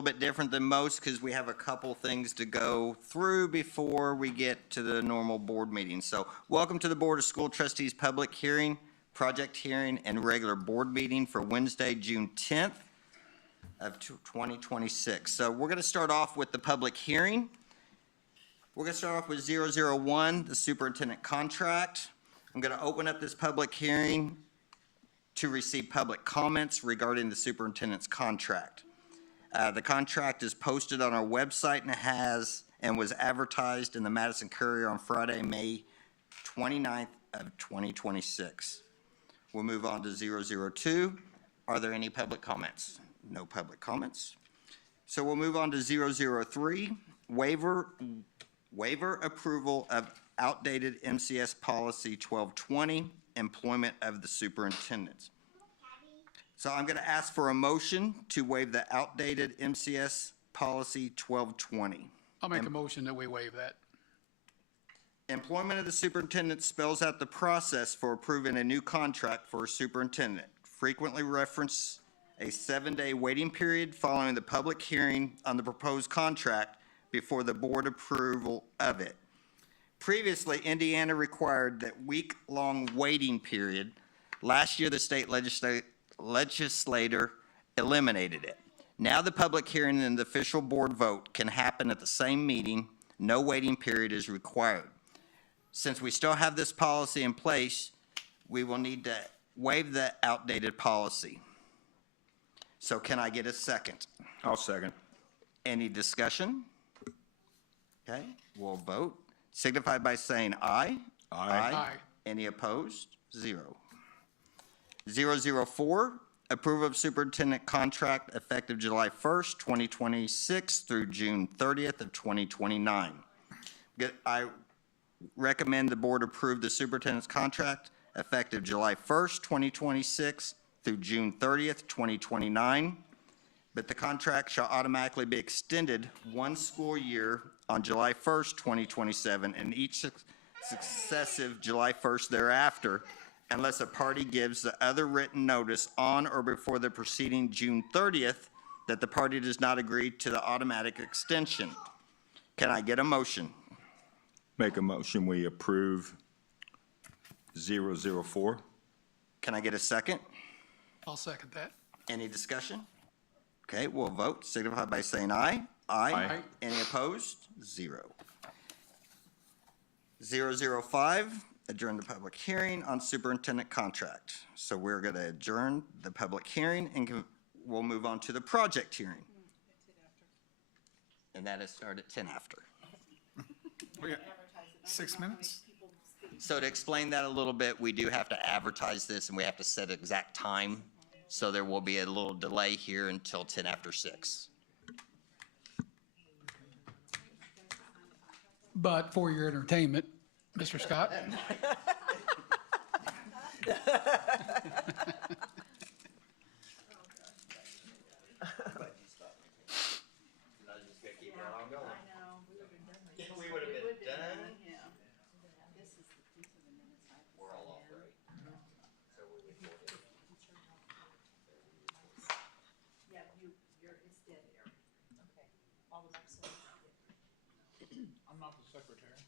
little bit different than most because we have a couple things to go through before we get to the normal board meeting. So welcome to the Board of School Trustees public hearing, project hearing, and regular board meeting for Wednesday, June 10th of 2026. So we're going to start off with the public hearing. We're going to start off with 001, the superintendent contract. I'm going to open up this public hearing to receive public comments regarding the superintendent's contract. The contract is posted on our website and was advertised in the Madison Courier on Friday, May 29th of 2026. We'll move on to 002. Are there any public comments? No public comments. So we'll move on to 003, waiver approval of outdated MCS policy 1220, employment of the superintendents. So I'm going to ask for a motion to waive the outdated MCS policy 1220. I'll make a motion that we waive that. Employment of the superintendent spells out the process for approving a new contract for a superintendent. Frequently reference a 7-day waiting period following the public hearing on the proposed contract before the board approval of it. Previously, Indiana required that week-long waiting period. Last year, the state legislator eliminated it. Now the public hearing and the official board vote can happen at the same meeting. No waiting period is required. Since we still have this policy in place, we will need to waive the outdated policy. So can I get a second? I'll second. Any discussion? Okay, we'll vote. Signify by saying aye. Aye. Aye. Any opposed? 0. 004, approve of superintendent contract effective July 1st, 2026 through June 30th of 2029. I recommend the board approve the superintendent's contract effective July 1st, 2026 through June 30th, 2029. But the contract shall automatically be extended 1 school year on July 1st, 2027, and each successive July 1st thereafter, unless a party gives the other written notice on or before the preceding June 30th that the party does not agree to the automatic extension. Can I get a motion? Make a motion, we approve 004. Can I get a second? I'll second that. Any discussion? Okay, we'll vote. Signify by saying aye. Aye. Aye. Any opposed? 0. 005, adjourn the public hearing on superintendent contract. So we're going to adjourn the public hearing and we'll move on to the project hearing. And that is start at 10 after. We got 6 minutes? So to explain that a little bit, we do have to advertise this and we have to set exact time. So there will be a little delay here until 10 after 6. But for your entertainment, Mr. Scott? We would have been done. We're all off, right? So we would go ahead. Yeah, it's dead air. Okay. All the next one. I'm not the secretary.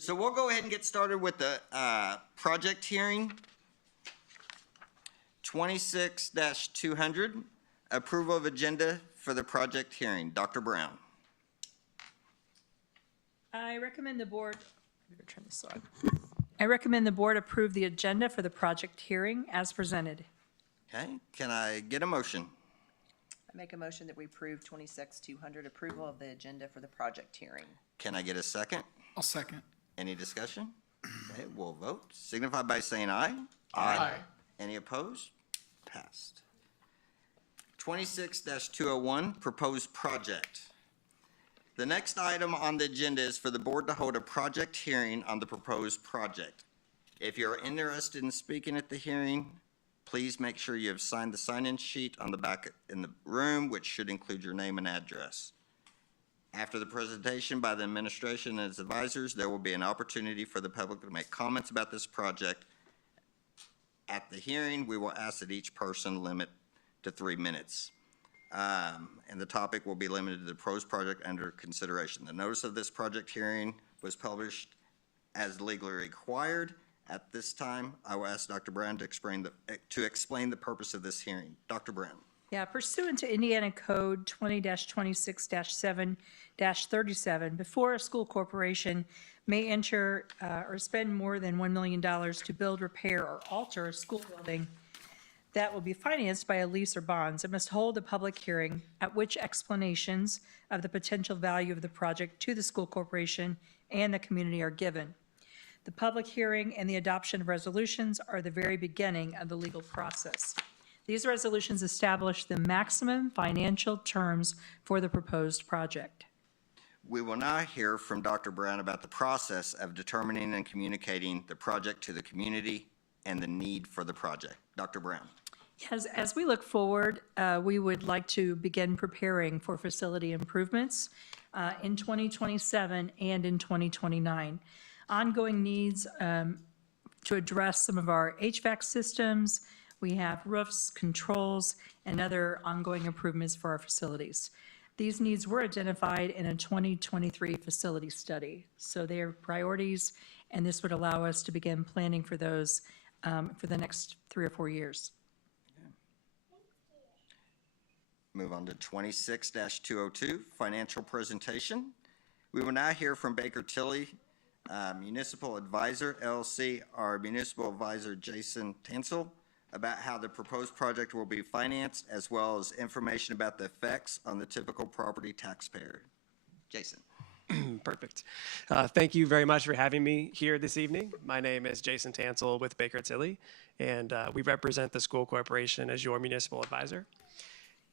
So we'll go ahead and get started with the project hearing. 26-200, approval of agenda for the project hearing. Dr. Brown. I recommend the board, turn this on. I recommend the board approve the agenda for the project hearing as presented. Okay, can I get a motion? I make a motion that we approve 26-200 approval of the agenda for the project hearing. Can I get a second? I'll second. Any discussion? Okay, we'll vote. Signify by saying aye. Aye. Any opposed? Passed. 26-201, proposed project. The next item on the agenda is for the board to hold a project hearing on the proposed project. If you're interested in speaking at the hearing, please make sure you have signed the sign-in sheet on the back in the room, which should include your name and address. After the presentation by the administration and its advisors, there will be an opportunity for the public to make comments about this project. At the hearing, we will ask that each person limit to 3 minutes. And the topic will be limited to the proposed project under consideration. The notice of this project hearing was published as legally required. At this time, I will ask Dr. Brown to explain the purpose of this hearing. Dr. Brown. Yeah, pursuant to Indiana Code 20-26-7-37, before a school corporation may enter or spend more than $1 million to build, repair, or alter a school building that will be financed by a lease or bonds, it must hold a public hearing at which explanations of the potential value of the project to the school corporation and the community are given. The public hearing and the adoption of resolutions are the very beginning of the legal process. These resolutions establish the maximum financial terms for the proposed project. We will now hear from Dr. Brown about the process of determining and communicating the project to the community and the need for the project. Dr. Brown. As we look forward, we would like to begin preparing for facility improvements in 2027 and in 2029. Ongoing needs to address some of our HVAC systems. We have roofs, controls, and other ongoing improvements for our facilities. These needs were identified in a 2023 facility study. So they are priorities, and this would allow us to begin planning for those for the next 3 or 4 years. Move on to 26-202, financial presentation. We will now hear from Baker Tilly, Municipal Advisor, LLC, our Municipal Advisor, Jason Tansel, about how the proposed project will be financed, as well as information about the effects on the typical property taxpayer. Jason. Perfect. Thank you very much for having me here this evening. My name is Jason Tansel with Baker Tilly, and we represent the school corporation as your municipal advisor.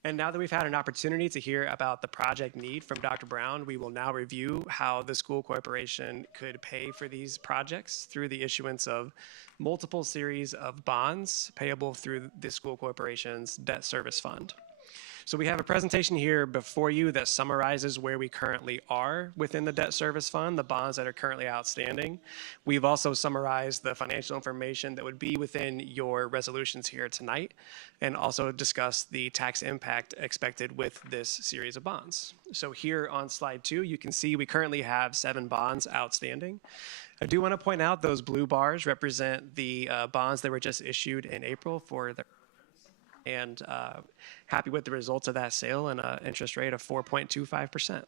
And now that we've had an opportunity to hear about the project need from Dr. Brown, we will now review how the school corporation could pay for these projects through the issuance of multiple series of bonds payable through the school corporation's debt service fund. So we have a presentation here before you that summarizes where we currently are within the debt service fund, the bonds that are currently outstanding. We've also summarized the financial information that would be within your resolutions here tonight, and also discussed the tax impact expected with this series of bonds. So here on slide 2, you can see we currently have 7 bonds outstanding. I do want to point out those blue bars represent the bonds that were just issued in April for the and happy with the results of that sale and an interest rate of 4.25%.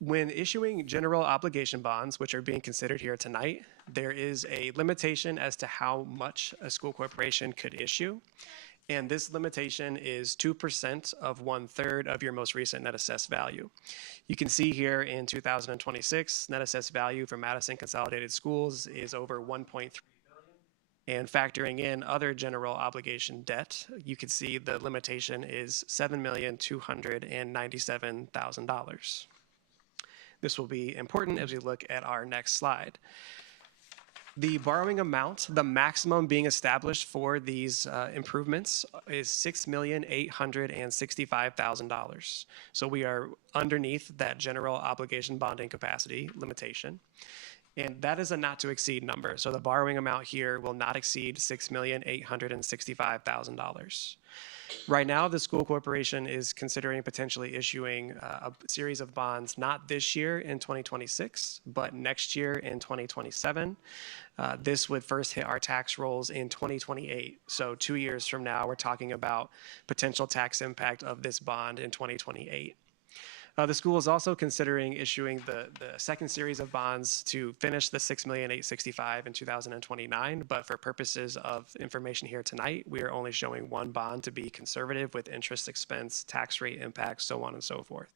When issuing general obligation bonds, which are being considered here tonight, there is a limitation as to how much a school corporation could issue. And this limitation is 2% of 1/3 of your most recent net assessed value. You can see here in 2026, net assessed value for Madison Consolidated Schools is over 1.3. And factoring in other general obligation debt, you can see the limitation is $7,297,000. This will be important as we look at our next slide. The borrowing amount, the maximum being established for these improvements, is $6,865,000. So we are underneath that general obligation bonding capacity limitation. And that is a not to exceed number. So the borrowing amount here will not exceed $6,865,000. Right now, the school corporation is considering potentially issuing a series of bonds, not this year in 2026, but next year in 2027. This would first hit our tax rolls in 2028. So 2 years from now, we're talking about potential tax impact of this bond in 2028. The school is also considering issuing the second series of bonds to finish the $6,865,000 in 2029, but for purposes of information here tonight, we are only showing one bond to be conservative with interest expense, tax rate impact, so on and so forth.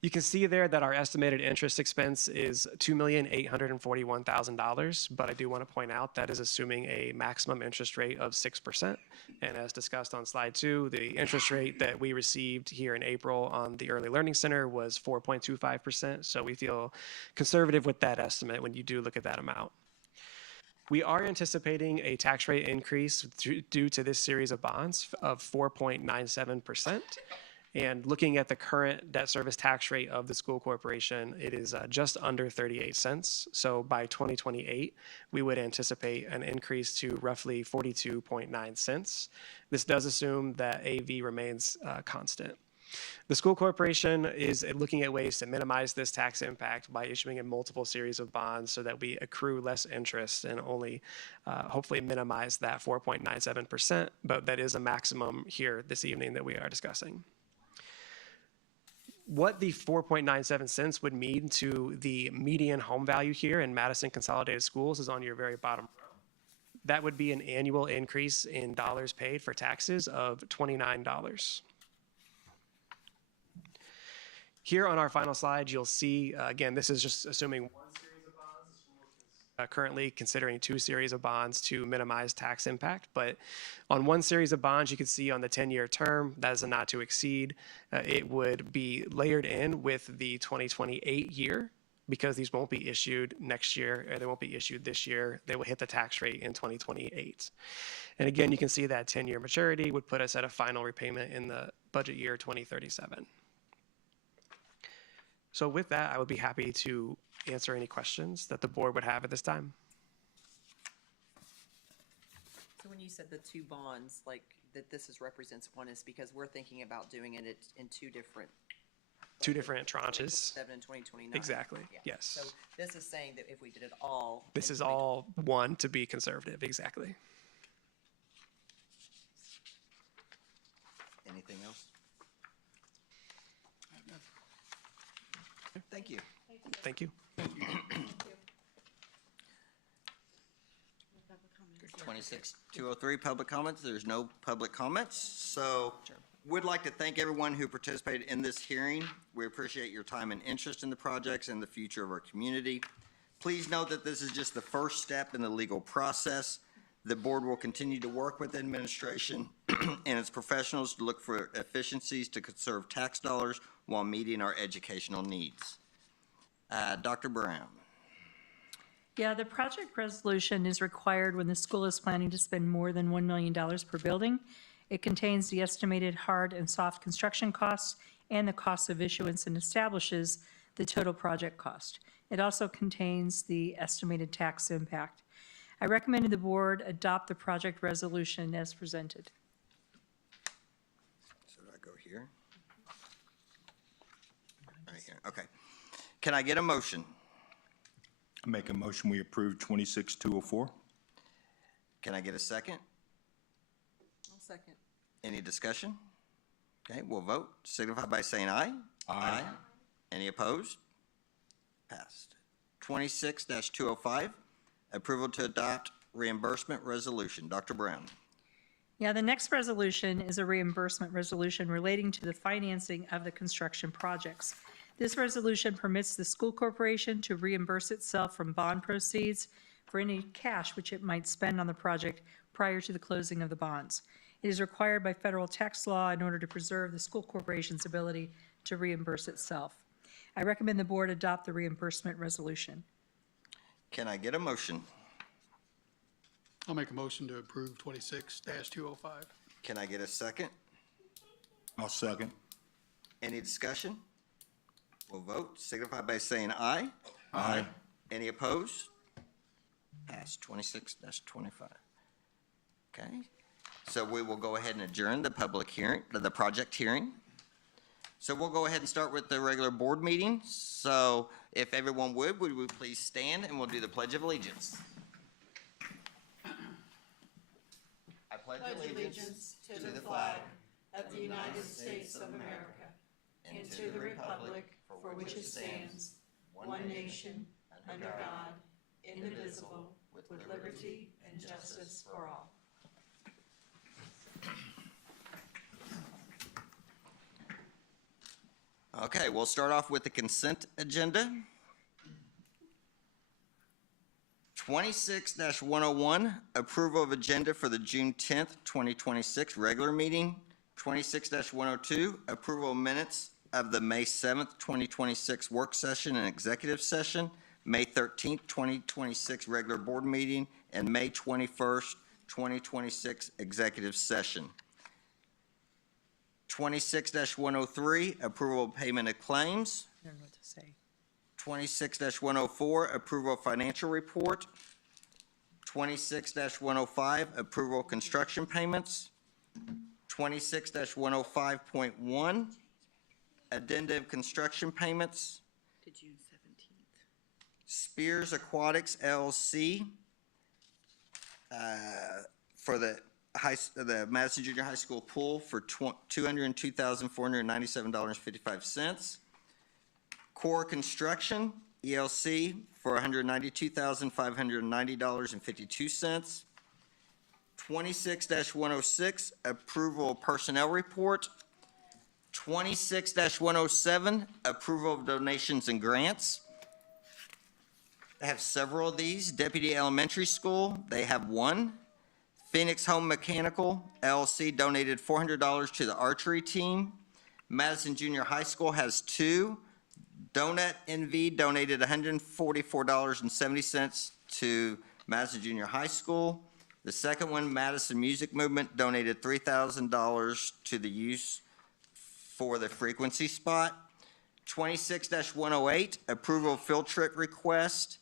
You can see there that our estimated interest expense is $2,841,000, but I do want to point out that is assuming a maximum interest rate of 6%. And as discussed on slide 2, the interest rate that we received here in April on the Early Learning Center was 4.25%, so we feel conservative with that estimate when you do look at that amount. We are anticipating a tax rate increase due to this series of bonds of 4.97%. And looking at the current debt service tax rate of the school corporation, it is just under 38 cents. So by 2028, we would anticipate an increase to roughly 42.9 cents. This does assume that AV remains constant. The school corporation is looking at ways to minimize this tax impact by issuing a multiple series of bonds so that we accrue less interest and only hopefully minimize that 4.97%, but that is a maximum here this evening that we are discussing. What the 4.97 cents would mean to the median home value here in Madison Consolidated Schools is on your very bottom row. That would be an annual increase in dollars paid for taxes of $29. Here on our final slide, you'll see, again, this is just assuming one series of bonds. The school is currently considering 2 series of bonds to minimize tax impact. But on one series of bonds, you can see on the 10-year term, that is a not to exceed. It would be layered in with the 2028 year because these won't be issued next year, or they won't be issued this year. They will hit the tax rate in 2028. And again, you can see that 10-year maturity would put us at a final repayment in the budget year 2037. So with that, I would be happy to answer any questions that the board would have at this time. So when you said the 2 bonds, like, that this represents one, is because we're thinking about doing it in 2 different, 2 different tranches. 7 and 2029. Exactly, Yeah. yes. So this is saying that if we did it all. This in is all one to be conservative, exactly. Anything else? Thank you. Thank you. 26203, public comments. There's no public comments. So would like to thank everyone who participated in this hearing. We appreciate your time and interest in the projects and the future of our community. Please note that this is just the first step in the legal process. The board will continue to work with administration and its professionals to look for efficiencies to conserve tax dollars while meeting our educational needs. Dr. Brown. Yeah, the project resolution is required when the school is planning to spend more than $1 million per building. It contains the estimated hard and soft construction costs and the cost of issuance and establishes the total project cost. It also contains the estimated tax impact. I recommended the board adopt the project resolution as presented. So do I go here? Right here, okay. Can I get a motion? I make a motion, we approve 26204. Can I get a second? I'll second. Any discussion? Okay, we'll vote. Signify by saying aye. Aye. Any opposed? Passed. 26-205, approval to adopt reimbursement resolution. Dr. Brown. Yeah, the next resolution is a reimbursement resolution relating to the financing of the construction projects. This resolution permits the school corporation to reimburse itself from bond proceeds for any cash which it might spend on the project prior to the closing of the bonds. It is required by federal tax law in order to preserve the school corporation's ability to reimburse itself. I recommend the board adopt the reimbursement resolution. Can I get a motion? I'll make a motion to approve 26-205. Can I get a second? I'll second. Any discussion? We'll vote. Signify by saying aye. Aye. Any opposed? Passed. 26-25. Okay. So we will go ahead and adjourn the public hearing, the project hearing. So we'll go ahead and start with the regular board meeting. So if everyone would we please stand and we'll do the Pledge of Allegiance. I pledge allegiance to the flag of the United States of America and to the republic for which it stands, one nation, under God, indivisible, with liberty and justice for all. Okay, we'll start off with the consent agenda. 26-101, approval of agenda for the June 10th, 2026 regular meeting. 26-102, approval of minutes of the May 7th, 2026 work session and executive session, May 13th, 2026 regular board meeting, and May 21st, 2026 executive session. 26-103, approval of payment of claims. I don't know what to say. 26-104, approval of financial report. 26-105, approval of construction payments. 26-105.1, addenda of construction payments. To June 17th. Spears Aquatics LLC for the Madison Junior High School pool for $202,497.55. Core Construction ELC for $192,590.52. 26-106, approval of personnel report. 26-107, approval of donations and grants. They have several of these. Deputy Elementary School, they have one. Phoenix Home Mechanical LLC donated $400 to the archery team. Madison Junior High School has two. Donut NV donated $144.70 to Madison Junior High School. The second one, Madison Music Movement, donated $3,000 to the use for the frequency spot. 26-108, approval of field trip request.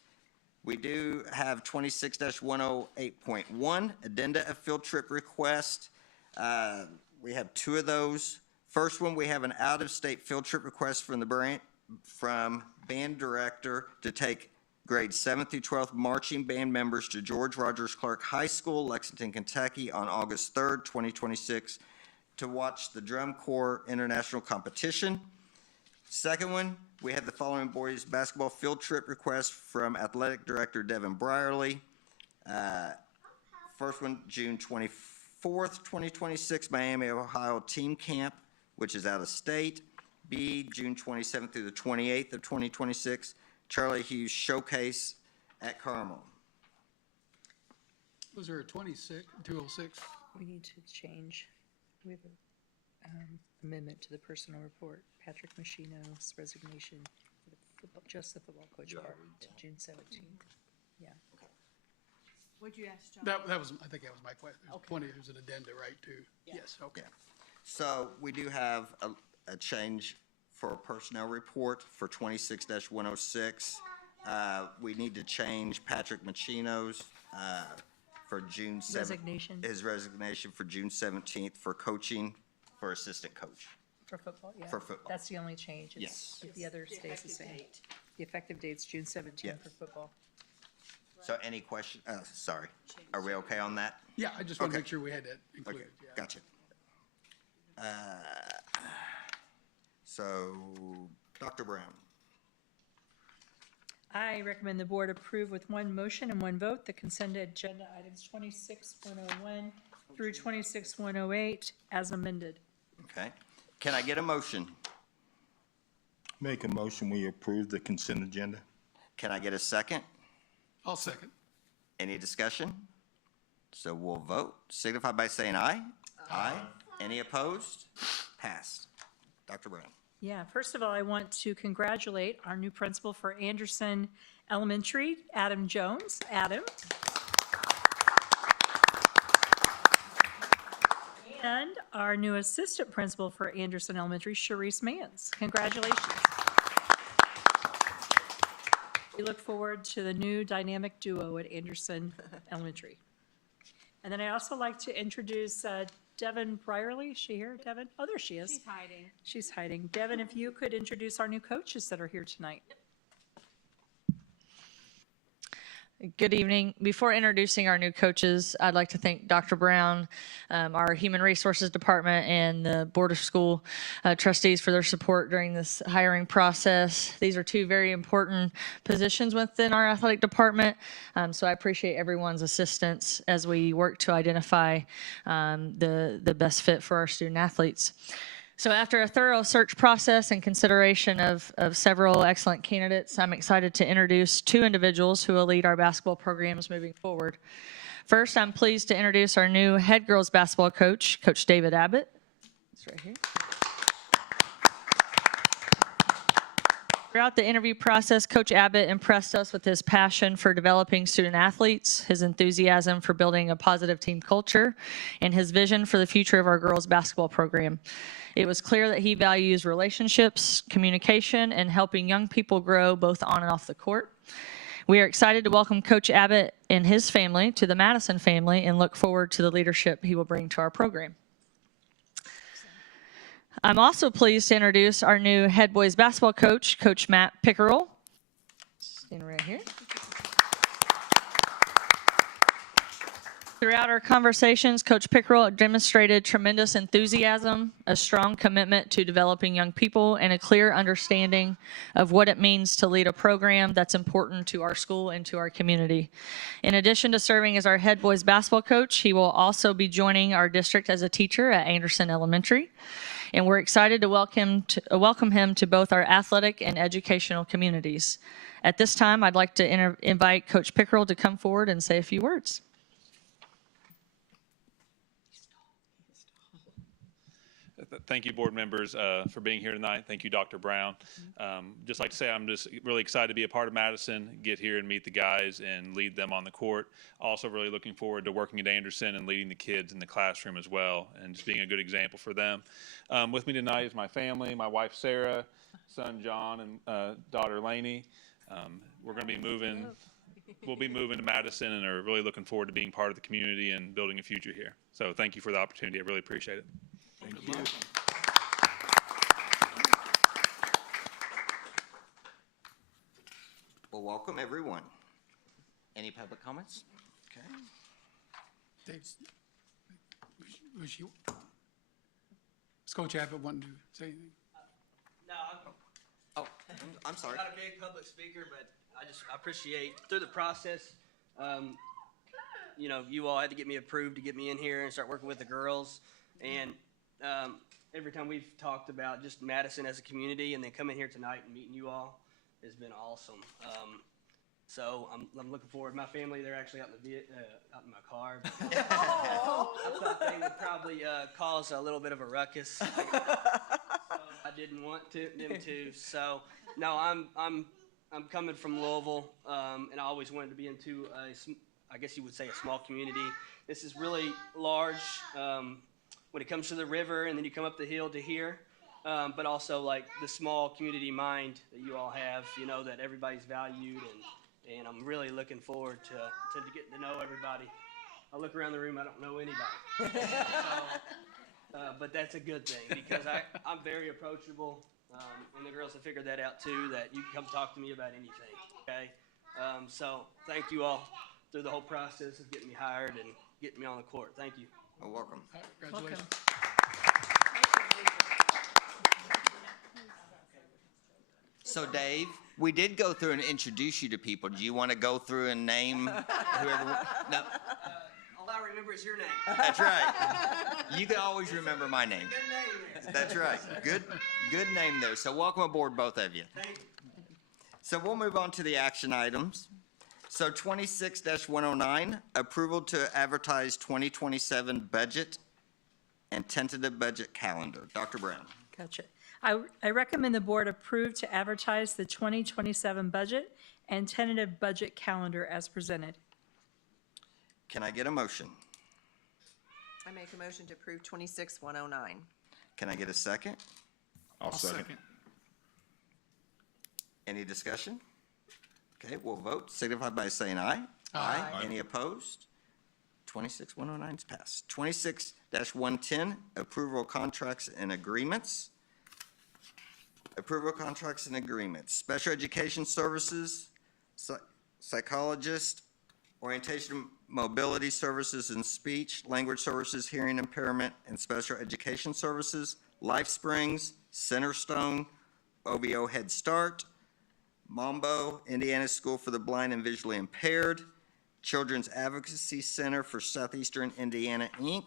We do have 26-108.1, addenda of field trip request. We have two of those. First one, we have an out-of-state field trip request from band director to take grades 7th through 12th marching band members to George Rogers Clark High School, Lexington, Kentucky on August 3rd, 2026 to watch the Drum Corps International Competition. Second one, we have the following boys basketball field trip request from Athletic Director Devin Brierly. First one, June 24th, 2026, Miami, Ohio Team Camp, which is out of state. B, June 27th through the 28th of 2026, Charlie Hughes Showcase at Carmel. Was there a 206? We need to change. We have an amendment to the personnel report. Patrick Machino's resignation for the football, just the football coach part to June 17th. Yeah. What'd you ask, John? That was, I think that was my question. There's an addenda, right, too? Yes, okay. So we do have a change for a personnel report for 26-106. We need to change Patrick Machino's for June 7th. Resignation. His resignation for June 17th for coaching for assistant coach. For football, yeah. For football. That's the only change. Yes. The other stays the same. The effective date's June 17th Yeah. for football. So any question, sorry, are we okay on that? Yeah, I just want to Okay. make sure we had that Okay, included, yeah. gotcha. So, Dr. Brown, I recommend the board approve with one motion and one vote the consent agenda items 26-101 through 26-108 as amended. okay. Can I get a motion? Make a motion, we approve the consent agenda. Can I get a second? I'll second. Any discussion? So we'll vote. Signify by saying aye. Aye. Any opposed? Passed. Dr. Brown. Yeah, first of all, I want to congratulate our new principal for Anderson Elementary, Adam Jones. Adam. And our new assistant principal for Anderson Elementary, Sharice Mans. Congratulations. We look forward to the new dynamic duo at Anderson Elementary. And then I also like to introduce Devin Brierly. Is she here, Devin? Oh, there she is. She's hiding. She's hiding. Devin, if you could introduce our new coaches that are here tonight. Good evening. Before introducing our new coaches, I'd like to thank Dr. Brown, our Human Resources Department, and the Board of School trustees for their support during this hiring process. These are two very important positions within our athletic department, so I appreciate everyone's assistance as we work to identify the best fit for our student athletes. So after a thorough search process and consideration of several excellent candidates, I'm excited to introduce two individuals who will lead our basketball programs moving forward. First, I'm pleased to introduce our new head girls basketball coach, Coach David Abbott. It's right here. Throughout the interview process, Coach Abbott impressed us with his passion for developing student athletes, his enthusiasm for building a positive team culture, and his vision for the future of our girls basketball program. It was clear that he values relationships, communication, and helping young people grow both on and off the court. We are excited to welcome Coach Abbott and his family to the Madison family and look forward to the leadership he will bring to our program. I'm also pleased to introduce our new head boys basketball coach, Coach Matt Pickerel. Standing right here. Throughout our conversations, Coach Pickerel demonstrated tremendous enthusiasm, a strong commitment to developing young people, and a clear understanding of what it means to lead a program that's important to our school and to our community. In addition to serving as our head boys basketball coach, he will also be joining our district as a teacher at Anderson Elementary. and we're excited to welcome him to both our athletic and educational communities. At this time, I'd like to invite Coach Pickerel to come forward and say a few words. Thank you, board members, for being here tonight. Thank you, Dr. Brown. Just like to say, I'm just really excited to be a part of Madison, get here and meet the guys and lead them on the court. Also really looking forward to working at Anderson and leading the kids in the classroom as well, and just being a good example for them. With me tonight is my family, my wife, Sarah, son, John, and daughter, Lainey. We're going to be moving. We'll be moving to Madison and are really looking forward to being part of the community and building a future here. So thank you for the opportunity. I really appreciate it. Thank you. Well, welcome, everyone. Any public comments? Okay. Dave, was you, is Coach Abbott wanting to say anything? No, Oh, I'm sorry. I'm not a big public speaker, but I appreciate through the process, you all had to get me approved to get me in here and start working with the girls. And every time we've talked about just Madison as a community and then coming here tonight and meeting you all has been awesome. So I'm looking forward. My family, they're actually out in my car. I thought they would probably cause a little bit of a ruckus. So I didn't want them to. So no, I'm coming from Louisville, and I always wanted to be into I guess you would say a small community. This is really large when it comes to the river, and then you come up the hill to here. But also like the small community mind that you all have, that everybody's valued, and I'm really looking forward to getting to know everybody. I look around the room, I don't know anybody. But that's a good thing because I'm very approachable, and the girls have figured that out too, that you can come talk to me about anything, okay? So thank you all through the whole process of getting me hired and getting me on the court. Thank you. Well, welcome. All right, congratulations. So Dave, we did go through and introduce you to people. Do you want to go through and name whoever? No, All I remember is your name. that's right. You can always remember my name. Good name there. That's right. Good name there. So welcome aboard, both of you. Thank you. So we'll move on to the action items. So 26-109, approval to advertise 2027 budget and tentative budget calendar. Dr. Brown. Gotcha. I recommend the board approve to advertise the 2027 budget and tentative budget calendar as presented. Can I get a motion? I make a motion to approve 26-109. Can I get a second? I'll second. Any discussion? Okay, we'll vote. Signify by saying aye. Aye. Any opposed? 26-109 is passed. 26-110, approval of contracts and agreements. Approval of contracts and agreements. Special education services, psychologist, orientation mobility services and speech, language services, hearing impairment, and special education services, Life Springs, Centerstone, OVO Head Start, Mambo, Indiana School for the Blind and Visually Impaired, Children's Advocacy Center for Southeastern Indiana, Inc.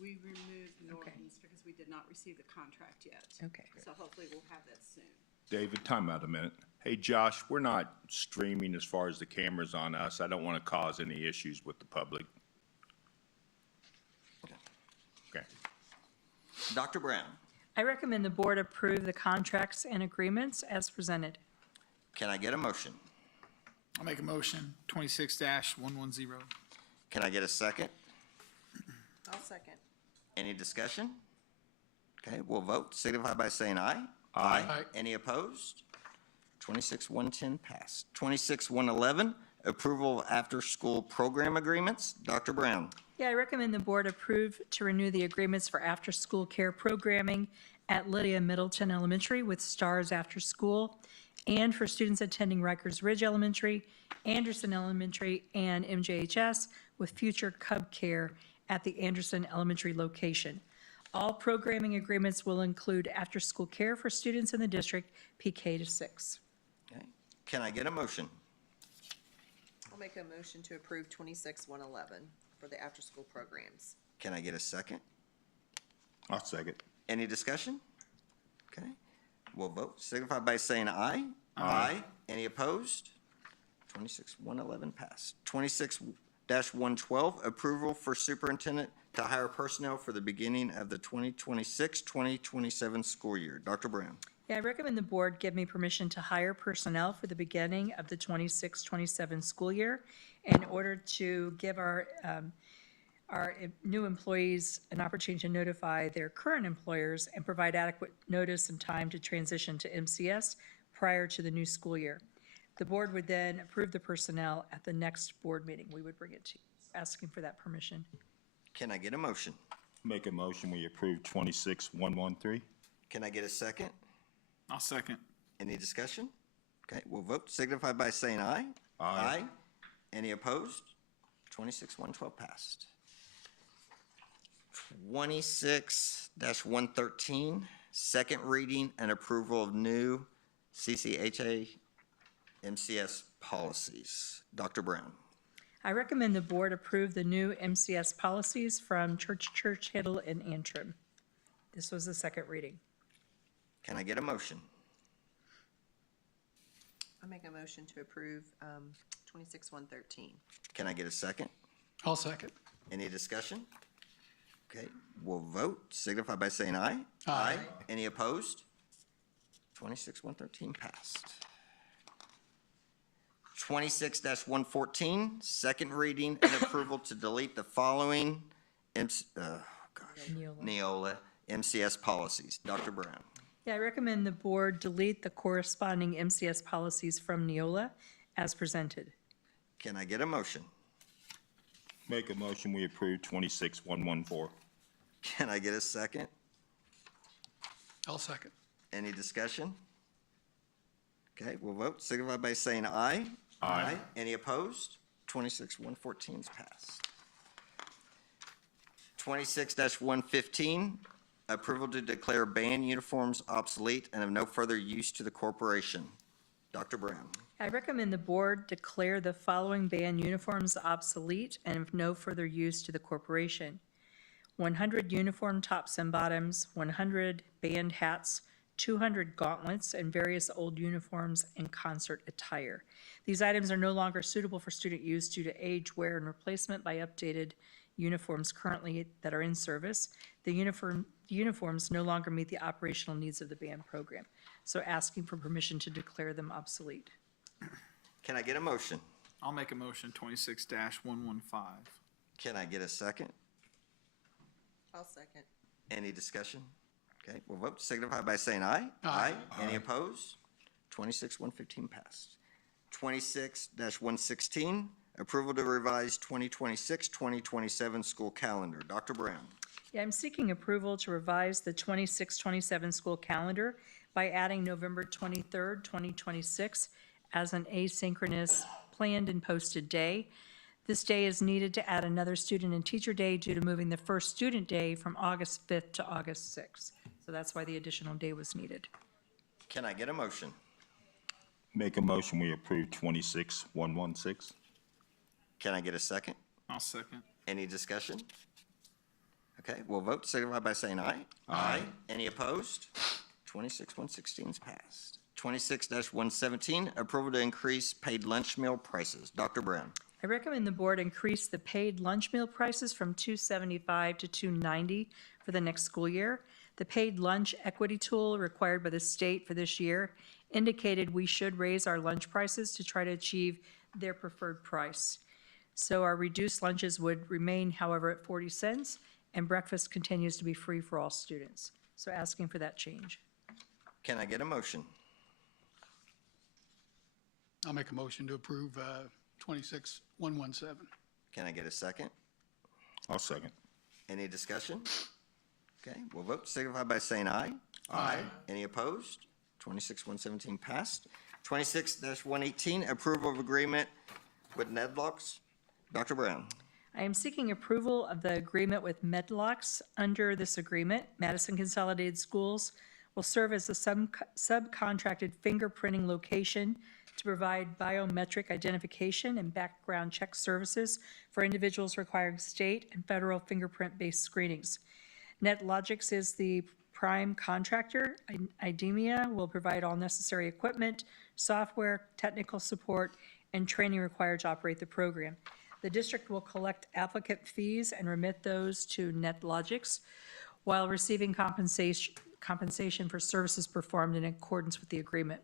We removed Norton's because we did not receive the contract yet. Okay. So hopefully we'll have that soon. David, time out a minute. Hey, Josh, we're not streaming as far as the cameras on us. I don't want to cause any issues with the public. Okay. Dr. Brown. I recommend the board approve the contracts and agreements as presented. Can I get a motion? I'll make a motion, 26-110. Can I get a second? I'll second. Any discussion? Okay, we'll vote. Signify by saying aye. Aye. Aye. Any opposed? 26-110 passed. 26-111, approval of after-school program agreements. Dr. Brown. Yeah, I recommend the board approve to renew the agreements for after-school care programming at Lydia Middleton Elementary with Stars After School, and for students attending Rikers Ridge Elementary, Anderson Elementary, and MJHS with future Cub Care at the Anderson Elementary location. All programming agreements will include after-school care for students in the district, PK to 6. Okay. Can I get a motion? I'll make a motion to approve 26-111 for the after-school programs. Can I get a second? I'll second. Any discussion? Okay, we'll vote. Signify by saying aye. Aye. Any opposed? 26-111 passed. 26-112, approval for superintendent to hire personnel for the beginning of the 2026-2027 school year. Dr. Brown. Yeah, I recommend the board give me permission to hire personnel for the beginning of the 26-27 school year in order to give our new employees an opportunity to notify their current employers and provide adequate notice and time to transition to MCS prior to the new school year. The board would then approve the personnel at the next board meeting. We would bring it to you, asking for that permission. Can I get a motion? Make a motion, we approve 26-113. Can I get a second? I'll second. Any discussion? Okay, we'll vote. Signify by saying aye. Aye. Any opposed? 26-112 passed. 26-113, second reading and approval of new CCHA MCS policies. Dr. Brown. I recommend the board approve the new MCS policies from Church, Hiddle, and Antrim. This was the second reading. Can I get a motion? I make a motion to approve 26-113. Can I get a second? I'll second. Any discussion? Okay, we'll vote. Signify by saying aye. Aye. Any opposed? 26-113 passed. 26-114, second reading and approval to delete the following Neola MCS policies. Dr. Brown. Yeah, I recommend the board delete the corresponding MCS policies from Neola as presented. Can I get a motion? Make a motion, we approve 26-114. Can I get a second? I'll second. Any discussion? Okay, we'll vote. Signify by saying aye. Aye. Any opposed? 26-114 is passed. 26-115, approval to declare band uniforms obsolete and of no further use to the corporation. Dr. Brown. I recommend the board declare the following band uniforms obsolete and of no further use to the corporation: 100 uniform tops and bottoms, 100 band hats, 200 gauntlets, and various old uniforms and concert attire. These items are no longer suitable for student use due to age, wear, and replacement by updated uniforms currently that are in service. The uniforms no longer meet the operational needs of the band program, so asking for permission to declare them obsolete. Can I get a motion? I'll make a motion 26-115. Can I get a second? I'll second. Any discussion? Okay, we'll vote. Signify by saying aye. Aye. Any opposed? 26-115 passed. 26-116, approval to revise 2026-2027 school calendar. Dr. Brown. Yeah, I'm seeking approval to revise the 26-27 school calendar by adding November 23rd, 2026 as an asynchronous planned and posted day. This day is needed to add another student and teacher day due to moving the first student day from August 5th to August 6th. So that's why the additional day was needed. Can I get a motion? Make a motion, we approve 26-116. Can I get a second? I'll second. Any discussion? Okay, we'll vote. Signify by saying aye. Aye. Any opposed? 26-116 is passed. 26-117, approval to increase paid lunch meal prices. Dr. Brown. I recommend the board increase the paid lunch meal prices from $2.75 to $2.90 for the next school year. The paid lunch equity tool required by the state for this year indicated we should raise our lunch prices to try to achieve their preferred price. So our reduced lunches would remain, however, at 40 cents, and breakfast continues to be free for all students. So asking for that change. Can I get a motion? I'll make a motion to approve 26-117. Can I get a second? I'll second. Any discussion? Okay, we'll vote. Signify by saying aye. Aye. Any opposed? 26-117 passed. 26-118, approval of agreement with Nedlocks. Dr. Brown. I am seeking approval of the agreement with Medlocks. Under this agreement, Madison Consolidated Schools will serve as the subcontracted fingerprinting location to provide biometric identification and background check services for individuals requiring state and federal fingerprint-based screenings. NetLogix is the prime contractor. IDEMIA will provide all necessary equipment, software, technical support, and training required to operate the program. The district will collect applicant fees and remit those to NetLogix while receiving compensation for services performed in accordance with the agreement.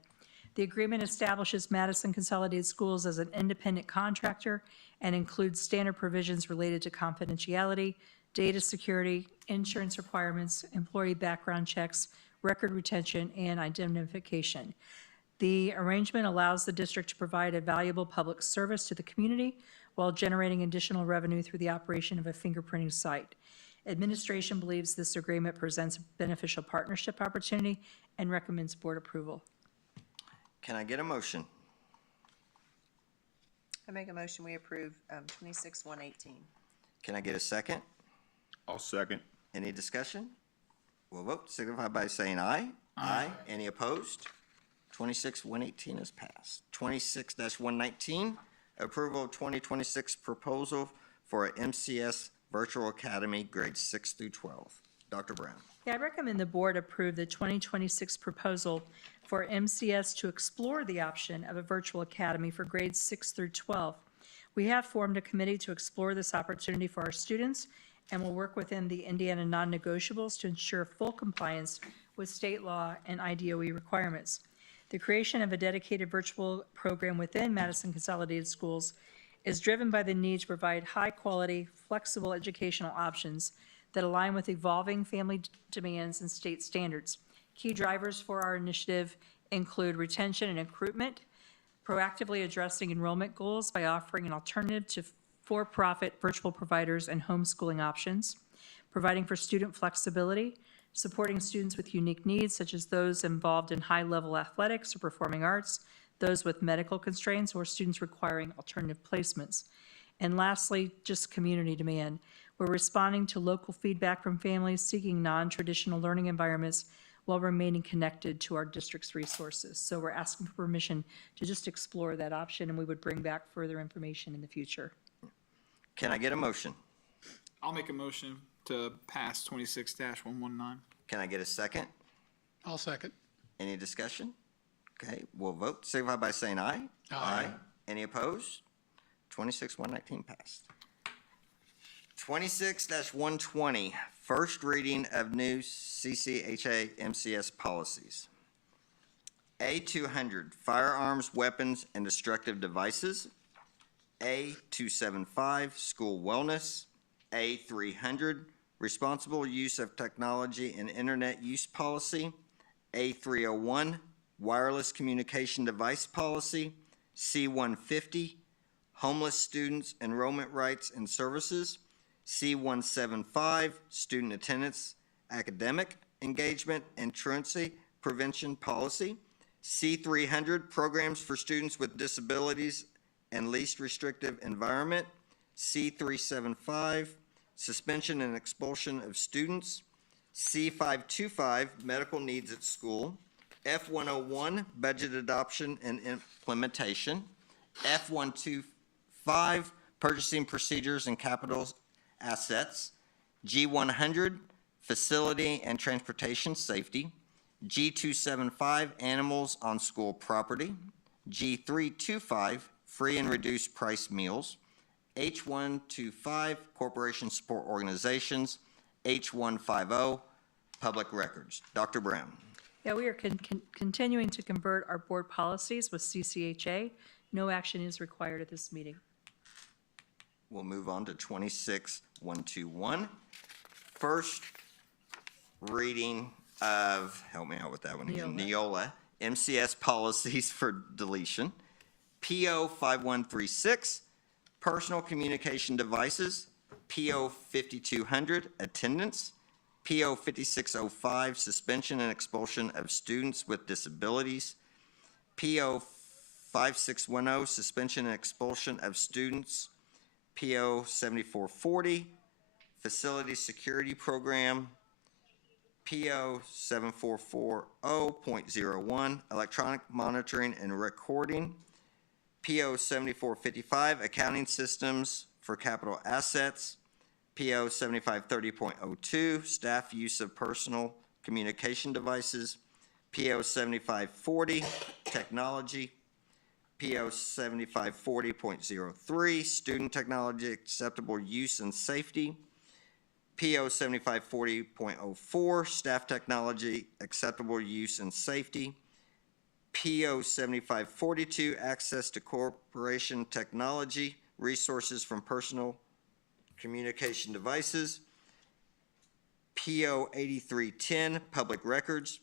The agreement establishes Madison Consolidated Schools as an independent contractor and includes standard provisions related to confidentiality, data security, insurance requirements, employee background checks, record retention, and identification. The arrangement allows the district to provide a valuable public service to the community while generating additional revenue through the operation of a fingerprinting site. Administration believes this agreement presents a beneficial partnership opportunity and recommends board approval. Can I get a motion? I make a motion, we approve 26-118. Can I get a second? I'll second. Any discussion? We'll vote, signify by saying aye. Aye. Any opposed? 26-118 is passed. 26-119, approval of 2026 proposal for a MCS Virtual Academy, grades 6 through 12. Dr. Brown. Yeah, I recommend the board approve the 2026 proposal for MCS to explore the option of a virtual academy for grades 6 through 12. We have formed a committee to explore this opportunity for our students and will work within the Indiana non-negotiables to ensure full compliance with state law and IDOE requirements. The creation of a dedicated virtual program within Madison Consolidated Schools is driven by the need to provide high-quality, flexible educational options that align with evolving family demands and state standards. Key drivers for our initiative include retention and recruitment, proactively addressing enrollment goals by offering an alternative to for-profit virtual providers and homeschooling options, providing for student flexibility, supporting students with unique needs such as those involved in high-level athletics or performing arts, those with medical constraints, or students requiring alternative placements. And lastly, just community demand. We're responding to local feedback from families seeking non-traditional learning environments while remaining connected to our district's resources. So we're asking for permission to just explore that option, and we would bring back further information in the future. Can I get a motion? I'll make a motion to pass 26-119. Can I get a second? I'll second. Any discussion? Okay, we'll vote, signify by saying aye. Aye. Any opposed? 26-119 passed. 26-120, first reading of new CCHA MCS policies. A200, firearms, weapons, and destructive devices. A275, school wellness. A300, responsible use of technology and internet use policy. A301, wireless communication device policy. C150, homeless students enrollment rights and services. C175, student attendance, academic engagement, and truancy prevention policy. C300, programs for students with disabilities and least restrictive environment. C375, suspension and expulsion of students. C525, medical needs at school. F101, budget adoption and implementation. F125, purchasing procedures and capital assets. G100, facility and transportation safety. G275, animals on school property. G325, free and reduced price meals. H125, corporation support organizations. H150, public records. Dr. Brown. Yeah, we are continuing to convert our board policies with CCHA. No action is required at this meeting. We'll move on to 26-121. First reading of, help me out with that one again, Neola, MCS policies for deletion. PO 5136, personal communication devices. PO 5200, attendance. PO 5605, suspension and expulsion of students with disabilities. PO 5610, suspension and expulsion of students. PO 7440, facility security program. PO 7440.01, electronic monitoring and recording. PO 7455, accounting systems for capital assets. PO 7530.02, staff use of personal communication devices. PO 7540, technology. PO 7540.03, student technology acceptable use and safety. PO 7540.04, staff technology acceptable use and safety. PO 7542, access to corporation technology resources from personal communication devices. PO 8310, public records.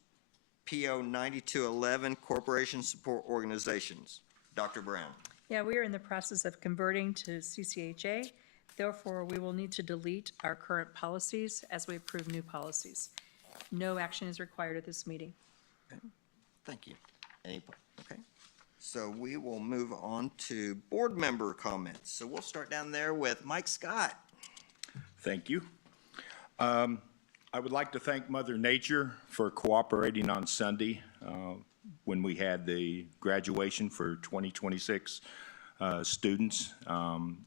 PO 9211, corporation support organizations. Dr. Brown. Yeah, we are in the process of converting to CCHA. Therefore, we will need to delete our current policies as we approve new policies. No action is required at this meeting. Thank you. Okay. So we will move on to board member comments. So we'll start down there with Mike Scott. Thank you. I would like to thank Mother Nature for cooperating on Sunday when we had the graduation for 2026 students.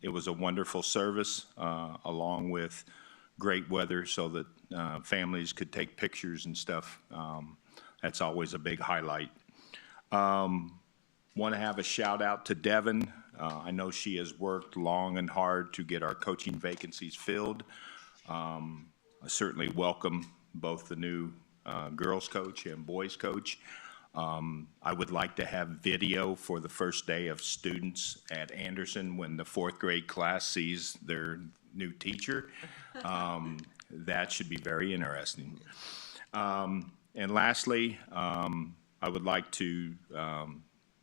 It was a wonderful service along with great weather so that families could take pictures and stuff. That's always a big highlight. Want to have a shout out to Devin. I know she has worked long and hard to get our coaching vacancies filled. I certainly welcome both the new girls coach and boys coach. I would like to have video for the first day of students at Anderson when the fourth grade class sees their new teacher. That should be very interesting. And lastly, I would like to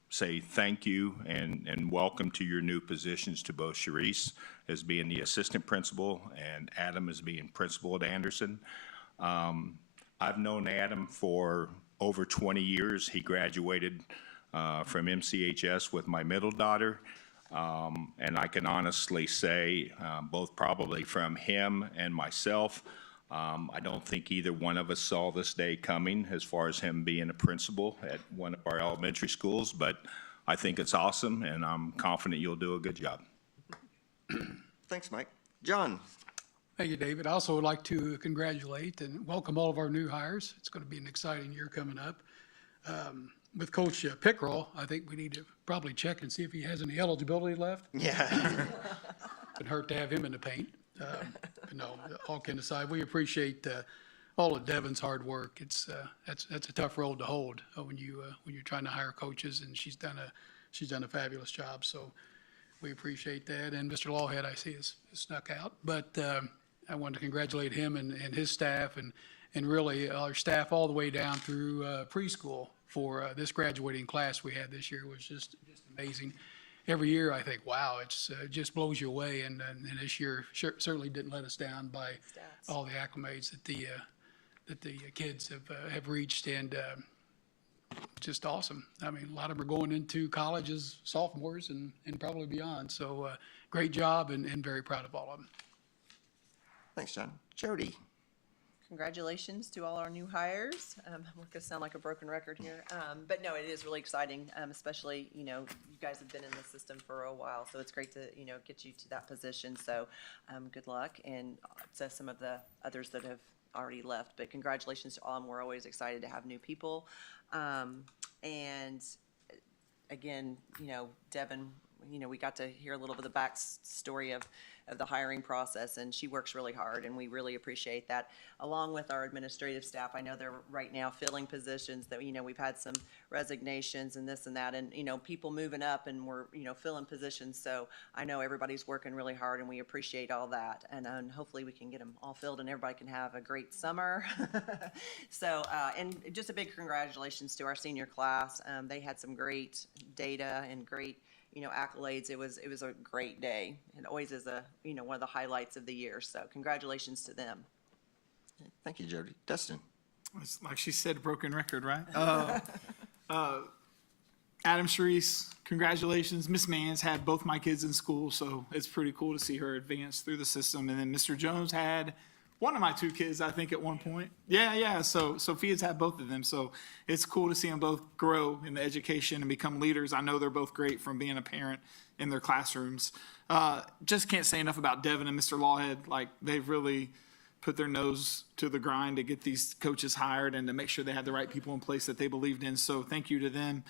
say thank you and welcome to your new positions to both Sharice as being the assistant principal and Adam as being principal at Anderson. I've known Adam for over 20 years. He graduated from MCHS with my middle daughter. And I can honestly say, both probably from him and myself, I don't think either one of us saw this day coming as far as him being a principal at one of our elementary schools, but I think it's awesome, and I'm confident you'll do a good job. Thanks, Mike. John. Thank you, David. I also would like to congratulate and welcome all of our new hires. It's going to be an exciting year coming up. With Coach Pickrell, I think we need to probably check and see if he has any eligibility left. Yeah. It'd hurt to have him in the paint. No, all kidding aside, we appreciate all of Devin's hard work. That's a tough road to hold when you're trying to hire coaches, and she's done a fabulous job. So we appreciate that. And Mr. Lawhead, I see has snuck out, but I wanted to congratulate him and his staff and really our staff all the way down through preschool for this graduating class we had this year was just amazing. Every year I think, wow, it just blows you away, and this year certainly didn't let us down by all the acclimates that the kids have reached, and just awesome. I mean, a lot of them are going into college as sophomores and probably beyond. So great job, and very proud of all of them. Thanks, John. Jody. Congratulations to all our new hires. I'm going to sound like a broken record here, but no, it is really exciting, especially, you guys have been in the system for a while, so it's great to, get you to that position. So good luck, and to some of the others that have already left, but congratulations to all, and we're always excited to have new people. And again, Devin, we got to hear a little bit of the backstory of the hiring process, and she works really hard, and we really appreciate that. Along with our administrative staff, I know they're right now filling positions that, we've had some resignations and this and that, and, people moving up, and we're, filling positions. So I know everybody's working really hard, and we appreciate all that. And hopefully we can get them all filled, and everybody can have a great summer. So, and just a big congratulations to our senior class. They had some great data and great accolades. It was a great day. It always is one of the highlights of the year. So congratulations to them. Thank you, Jody. Dustin. It's like she said, broken record, right? Adam, Sharice, congratulations. Miss Mann's had both my kids in school, so it's pretty cool to see her advance through the system. And then Mr. Jones had one of my two kids, I think, at one point. Yeah. So Sophia's had both of them. So it's cool to see them both grow in the education and become leaders. I know they're both great from being a parent in their classrooms. Just can't say enough about Devin and Mr. Lawhead. Like, they've really put their nose to the grind to get these coaches hired and to make sure they had the right people in place that they believed in. So thank you to them.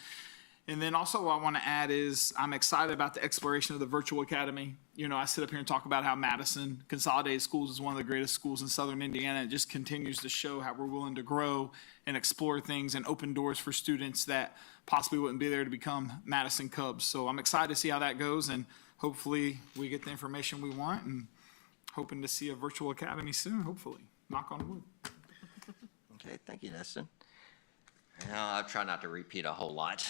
And then also what I want to add is I'm excited about the exploration of the virtual academy. You know, I sit up here and talk about how Madison Consolidated Schools is one of the greatest schools in Southern Indiana. It just continues to show how we're willing to grow and explore things and open doors for students that possibly wouldn't be there to become Madison Cubs. So I'm excited to see how that goes, and hopefully we get the information we want, and hoping to see a virtual academy soon, hopefully. Knock on wood. Okay, thank you, Dustin. I'll try not to repeat a whole lot,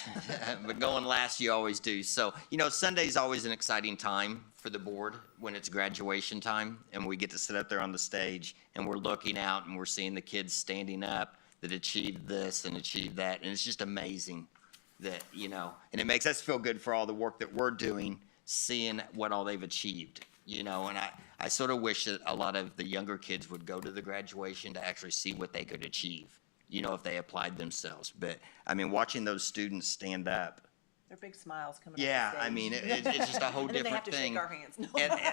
but going last, you always do. So, you know, Sunday's always an exciting time for the board when it's graduation time, and we get to sit up there on the stage, and we're looking out, and we're seeing the kids standing up that achieved this and achieved that, and it's just amazing that, you know, and it makes us feel good for all the work that we're doing, seeing what all they've achieved, you know, and I sort of wish that a lot of the younger kids would go to the graduation to actually see what they could achieve, you know, if they applied themselves. But, I mean, watching those students stand up. Their big smiles coming Yeah, off the stage. I mean, it's just a whole And then they have different to thing. shake our hands. No.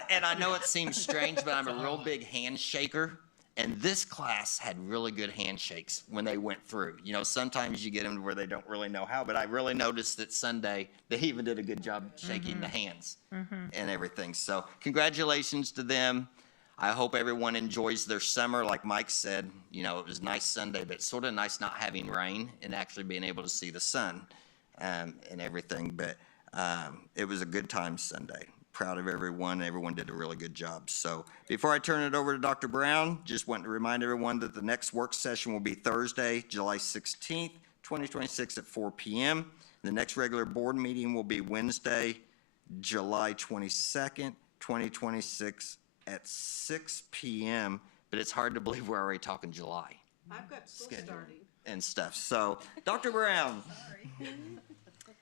And I know it seems strange, but I'm a real big handshaker. And this class had really good handshakes when they went through. You know, sometimes you get them where they don't really know how, but I really noticed that Sunday, they even did a good job shaking the hands and everything. So congratulations to them. I hope everyone enjoys their summer. Like Mike said, you know, it was a nice Sunday, but it's sort of nice not having rain and actually being able to see the sun and everything. But it was a good time Sunday. Proud of everyone. Everyone did a really good job. So before I turn it over to Dr. Brown, just want to remind everyone that the next work session will be Thursday, July 16th, 2026 at 4 p.m. The next regular board meeting will be Wednesday, July 22nd, 2026 at 6 p.m. But it's hard to believe we're already talking July I've got school schedule starting. and stuff. So Dr. Brown.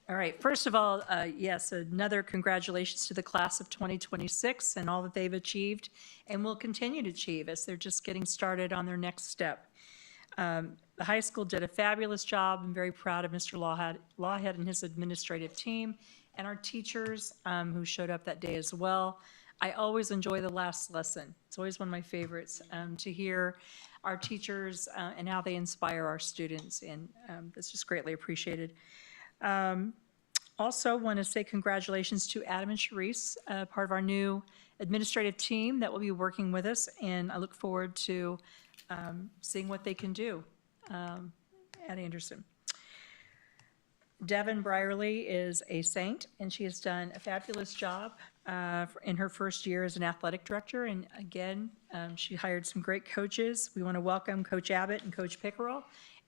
All right, first of all, yes, another congratulations to the class of 2026 and all that they've achieved and will continue to achieve as they're just getting started on their next step. The high school did a fabulous job. I'm very proud of Mr. Lawhead and his administrative team and our teachers who showed up that day as well. I always enjoy the last lesson. It's always one of my favorites to hear our teachers and how they inspire our students, and that's just greatly appreciated. Also want to say congratulations to Adam and Sharice, part of our new administrative team that will be working with us, and I look forward to seeing what they can do at Anderson. Devin Brierly is a saint, and she has done a fabulous job in her first year as an athletic director, and again, she hired some great coaches. We want to welcome Coach Abbott and Coach Pickerel,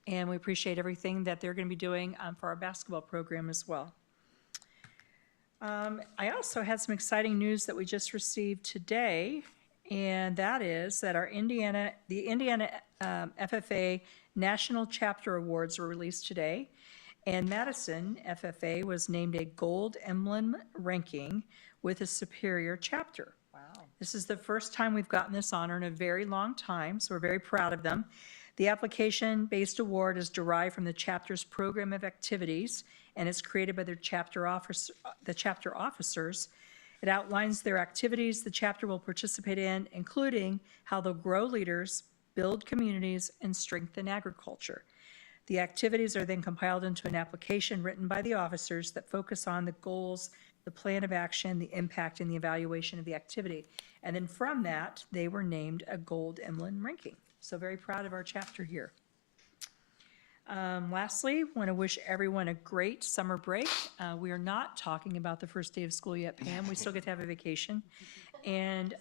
and we appreciate everything that they're going to be doing for our basketball program as well. I also had some exciting news that we just received today, and that is that the Indiana FFA National Chapter Awards were released today, and Madison FFA was named a Gold Emblem ranking with a superior chapter. Wow. This is the first time we've gotten this honor in a very long time, so we're very proud of them. The application-based award is derived from the chapter's program of activities, and it's created by the chapter officers. It outlines their activities the chapter will participate in, including how they'll grow leaders, build communities, and strengthen agriculture. The activities are then compiled into an application written by the officers that focus on the goals, the plan of action, the impact, and the evaluation of the activity. And then from that, they were named a Gold Emblem ranking. So very proud of our chapter here. Lastly, want to wish everyone a great summer break. We are not talking about the first day of school yet, Pam. We still get to have a vacation. And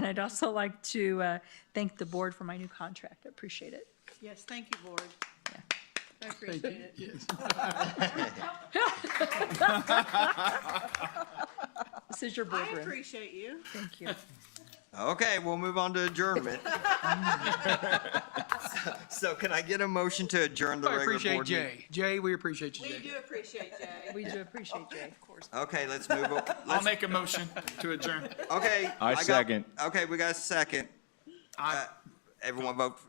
I'd also like to thank the board for my new contract. I appreciate it. Yes, thank you, board. I appreciate it. This is your I boardroom. appreciate you. Thank you. Okay, we'll move on to adjournment. So can I get a motion to adjourn the I regular appreciate board meeting? Jay. Jay, we appreciate you, We Jay. do appreciate Jay. We do appreciate Jay, of course. Okay, let's move on. I'll make a motion to adjourn. Okay. I second. Okay, we got a second. Everyone vote